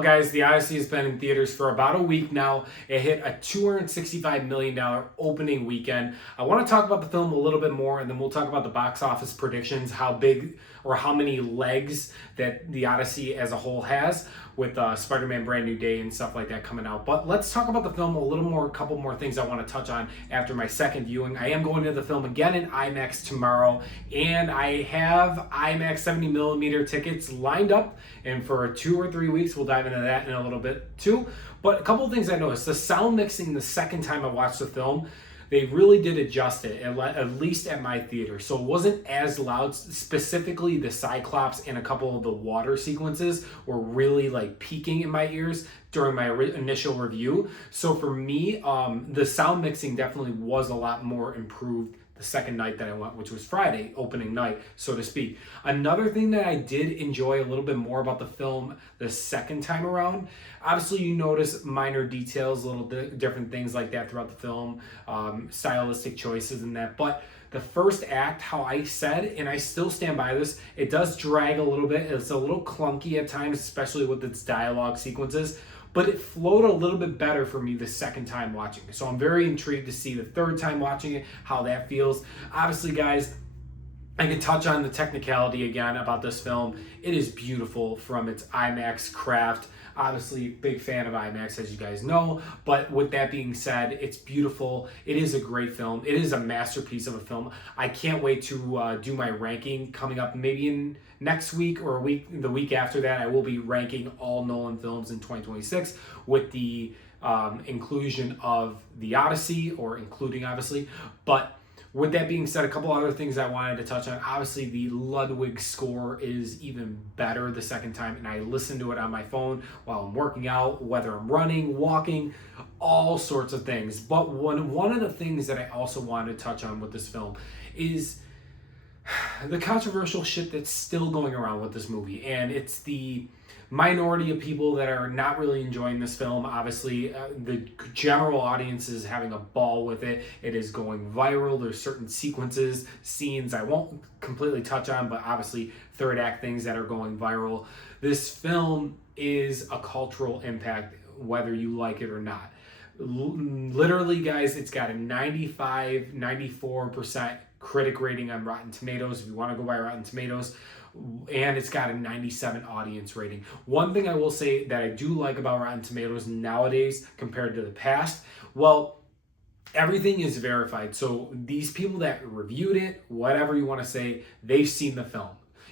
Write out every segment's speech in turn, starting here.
Well, guys, the Odyssey has been in theaters for about a week now. It hit a $265 million opening weekend. I want to talk about the film a little bit more, and then we'll talk about the box office predictions, how big or how many legs that the Odyssey as a whole has with Spider-Man Brand New Day and stuff like that coming out. But let's talk about the film a little more, a couple more things I want to touch on after my second viewing. I am going to the film again in IMAX tomorrow, and I have IMAX 70mm tickets lined up, and for 2 or 3 weeks, we'll dive into that in a little bit too. But a couple of things I noticed. The sound mixing the second time I watched the film, they really did adjust it, at least at my theater. So it wasn't as loud. Specifically, the Cyclops and a couple of the water sequences were really like peaking in my ears during my initial review. So for me, the sound mixing definitely was a lot more improved the second night that I went, which was Friday, opening night, so to speak. Another thing that I did enjoy a little bit more about the film the second time around, obviously you notice minor details, little different things like that throughout the film, stylistic choices and that, but the first act, how I said, and I still stand by this, it does drag a little bit. It's a little clunky at times, especially with its dialogue sequences, but it flowed a little bit better for me the second time watching it. So I'm very intrigued to see the third time watching it, how that feels. Obviously, guys, I can touch on the technicality again about this film. It is beautiful from its IMAX craft. Obviously, big fan of IMAX, as you guys know. But with that being said, it's beautiful. It is a great film. It is a masterpiece of a film. I can't wait to do my ranking coming up maybe in next week or the week after that. I will be ranking all Nolan films in 2026 with the inclusion of the Odyssey, or including obviously. But with that being said, a couple other things I wanted to touch on. Obviously, the Ludwig score is even better the second time, and I listen to it on my phone while I'm working out, whether I'm running, walking, all sorts of things. But one of the things that I also wanted to touch on with this film is the controversial shit that's still going around with this movie, and it's the minority of people that are not really enjoying this film. Obviously, the general audience is having a ball with it. It is going viral. There's certain sequences, scenes I won't completely touch on, but obviously third act things that are going viral. This film is a cultural impact, whether you like it or not. Literally, guys, it's got a 94% critic rating on Rotten Tomatoes, if you want to go by Rotten Tomatoes, and it's got a 97 audience rating. One thing I will say that I do like about Rotten Tomatoes nowadays compared to the past, well, everything is verified. So these people that reviewed it, whatever you want to say, they've seen the film.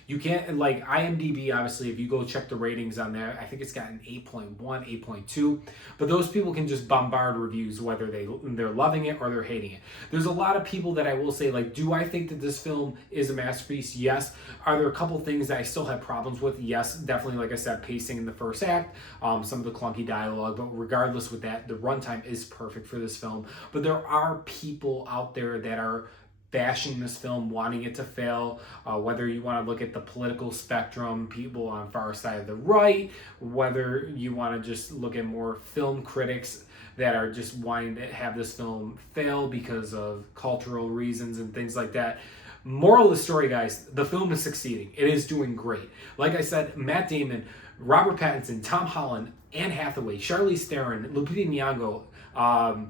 You can't, like IMDb, obviously, if you go check the ratings on there, I think it's got an 8.1, 8.2. But those people can just bombard reviews, whether they're loving it or they're hating it. There's a lot of people that I will say, like, do I think that this film is a masterpiece? Yes. Are there a couple things that I still have problems with? Yes, definitely, like I said, pacing in the first act, some of the clunky dialogue. But regardless with that, the runtime is perfect for this film. But there are people out there that are bashing this film, wanting it to fail, whether you want to look at the political spectrum, people on far side of the right, whether you want to just look at more film critics that are just wanting to have this film fail because of cultural reasons and things like that. Moral of the story, guys, the film is succeeding. It is doing great. Like I said, Matt Damon, Robert Pattinson, Tom Holland, Anne Hathaway, Charlize Theron, Lupita Nyong'o,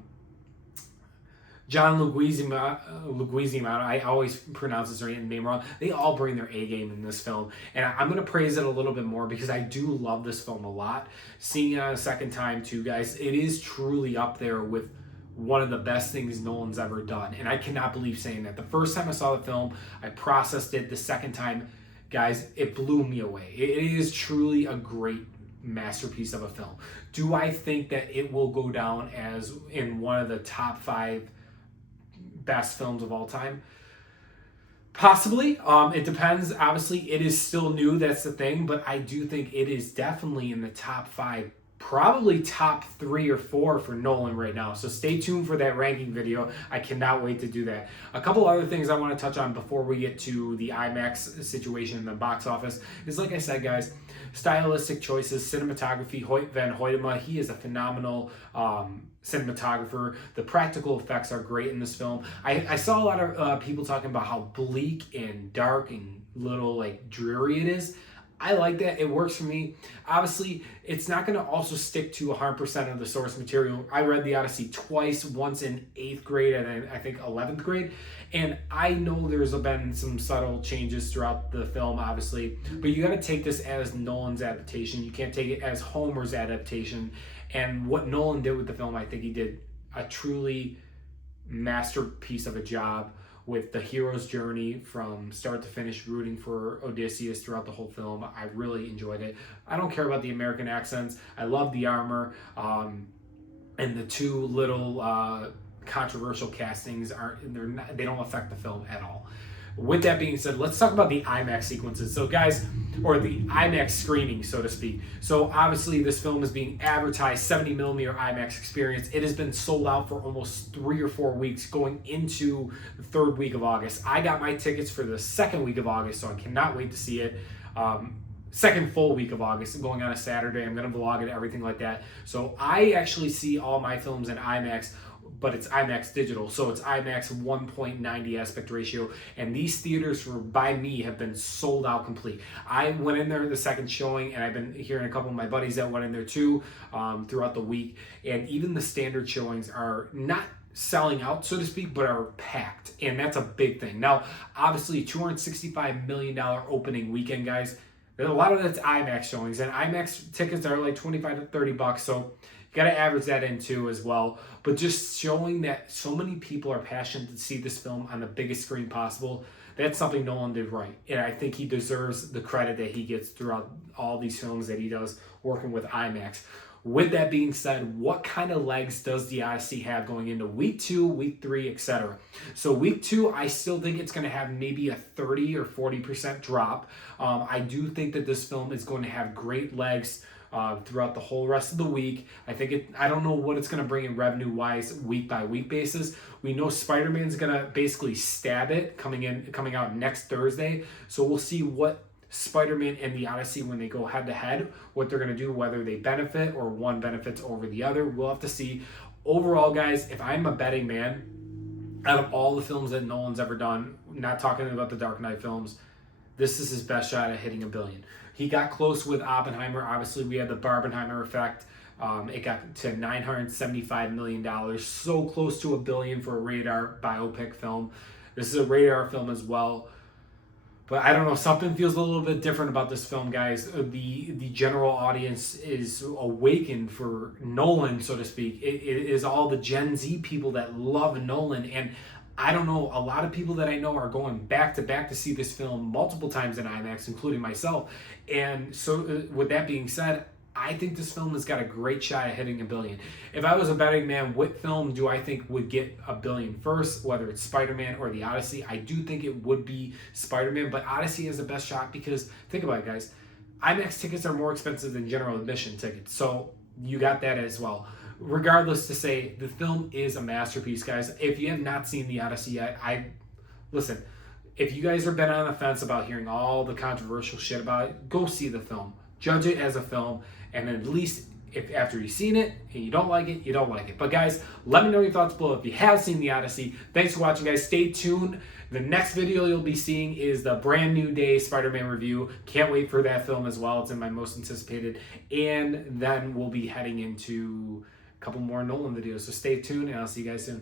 John Leguizamo, I always pronounce his name wrong. They all bring their A game in this film. And I'm going to praise it a little bit more because I do love this film a lot. Seeing it a second time too, guys, it is truly up there with one of the best things Nolan's ever done. And I cannot believe saying that. The first time I saw the film, I processed it. The second time, guys, it blew me away. It is truly a great masterpiece of a film. Do I think that it will go down as in one of the top 5 best films of all time? Possibly. It depends. Obviously, it is still new. That's the thing. But I do think it is definitely in the top 5, probably top 3 or 4 for Nolan right now. So stay tuned for that ranking video. I cannot wait to do that. A couple other things I want to touch on before we get to the IMAX situation in the box office is, like I said, guys, stylistic choices, cinematography. Hoyt van Hoytema, he is a phenomenal cinematographer. The practical effects are great in this film. I saw a lot of people talking about how bleak and dark and little like dreary it is. I like that. It works for me. Obviously, it's not going to also stick to 100% of the source material. I read the Odyssey twice, once in 8th grade and then I think 11th grade. And I know there's been some subtle changes throughout the film, obviously, but you got to take this as Nolan's adaptation. You can't take it as Homer's adaptation. And what Nolan did with the film, I think he did a truly masterpiece of a job with the hero's journey from start to finish, rooting for Odysseus throughout the whole film. I really enjoyed it. I don't care about the American accents. I love the armor, and the two little controversial castings they don't affect the film at all. With that being said, let's talk about the IMAX sequences. So guys, or the IMAX screening, so to speak. So obviously this film is being advertised 70 millimeter IMAX experience. It has been sold out for almost 3 or 4 weeks going into the 3rd week of August. I got my tickets for the 2nd week of August, so I cannot wait to see it. Second full week of August, going on a Saturday. I'm going to vlog it, everything like that. So I actually see all my films in IMAX, but it's IMAX digital, so it's IMAX 1.90 aspect ratio, and these theaters by me have been sold out complete. I went in there the second showing, and I've been hearing a couple of my buddies that went in there too throughout the week, and even the standard showings are not selling out, so to speak, but are packed, and that's a big thing. Now, obviously, $265 million opening weekend, guys. A lot of that's IMAX showings, and IMAX tickets are like $25 to $30, so you got to average that in too as well. But just showing that so many people are passionate to see this film on the biggest screen possible, that's something Nolan did right. And I think he deserves the credit that he gets throughout all these films that he does working with IMAX. With that being said, what kind of legs does the Odyssey have going into week 2, week 3, etc.? So week 2, I still think it's going to have maybe a 30 or 40% drop. I do think that this film is going to have great legs throughout the whole rest of the week. I don't know what it's going to bring in revenue-wise week by week basis. We know Spider-Man's going to basically stab it coming out next Thursday. So we'll see what Spider-Man and the Odyssey, when they go head to head, what they're going to do, whether they benefit or one benefits over the other. We'll have to see. Overall, guys, if I'm a betting man, out of all the films that Nolan's ever done, not talking about the Dark Knight films, this is his best shot at hitting $1 billion. He got close with Oppenheimer. Obviously, we had the Barbenheimer effect. It got to $975 million, so close to $1 billion for a rated R biopic film. This is a rated R film as well. But I don't know, something feels a little bit different about this film, guys. The general audience is awakened for Nolan, so to speak. It is all the Gen Z people that love Nolan, and I don't know, a lot of people that I know are going back to back to see this film multiple times in IMAX, including myself. And so with that being said, I think this film has got a great shot at hitting $1 billion. If I was a betting man, what film do I think would get $1 billion first, whether it's Spider-Man or the Odyssey? I do think it would be Spider-Man, but Odyssey has the best shot because, think about it, guys, IMAX tickets are more expensive than general admission tickets, so you got that as well. Regardless to say, the film is a masterpiece, guys. If you have not seen the Odyssey yet, listen, if you guys are been on the fence about hearing all the controversial shit about it, go see the film. Judge it as a film, and then at least if after you've seen it and you don't like it, you don't like it. But guys, let me know your thoughts below if you have seen the Odyssey. Thanks for watching, guys. Stay tuned. The next video you'll be seeing is the Brand New Day Spider-Man review. Can't wait for that film as well. It's in my most anticipated. And then we'll be heading into a couple more Nolan videos. So stay tuned, and I'll see you guys soon.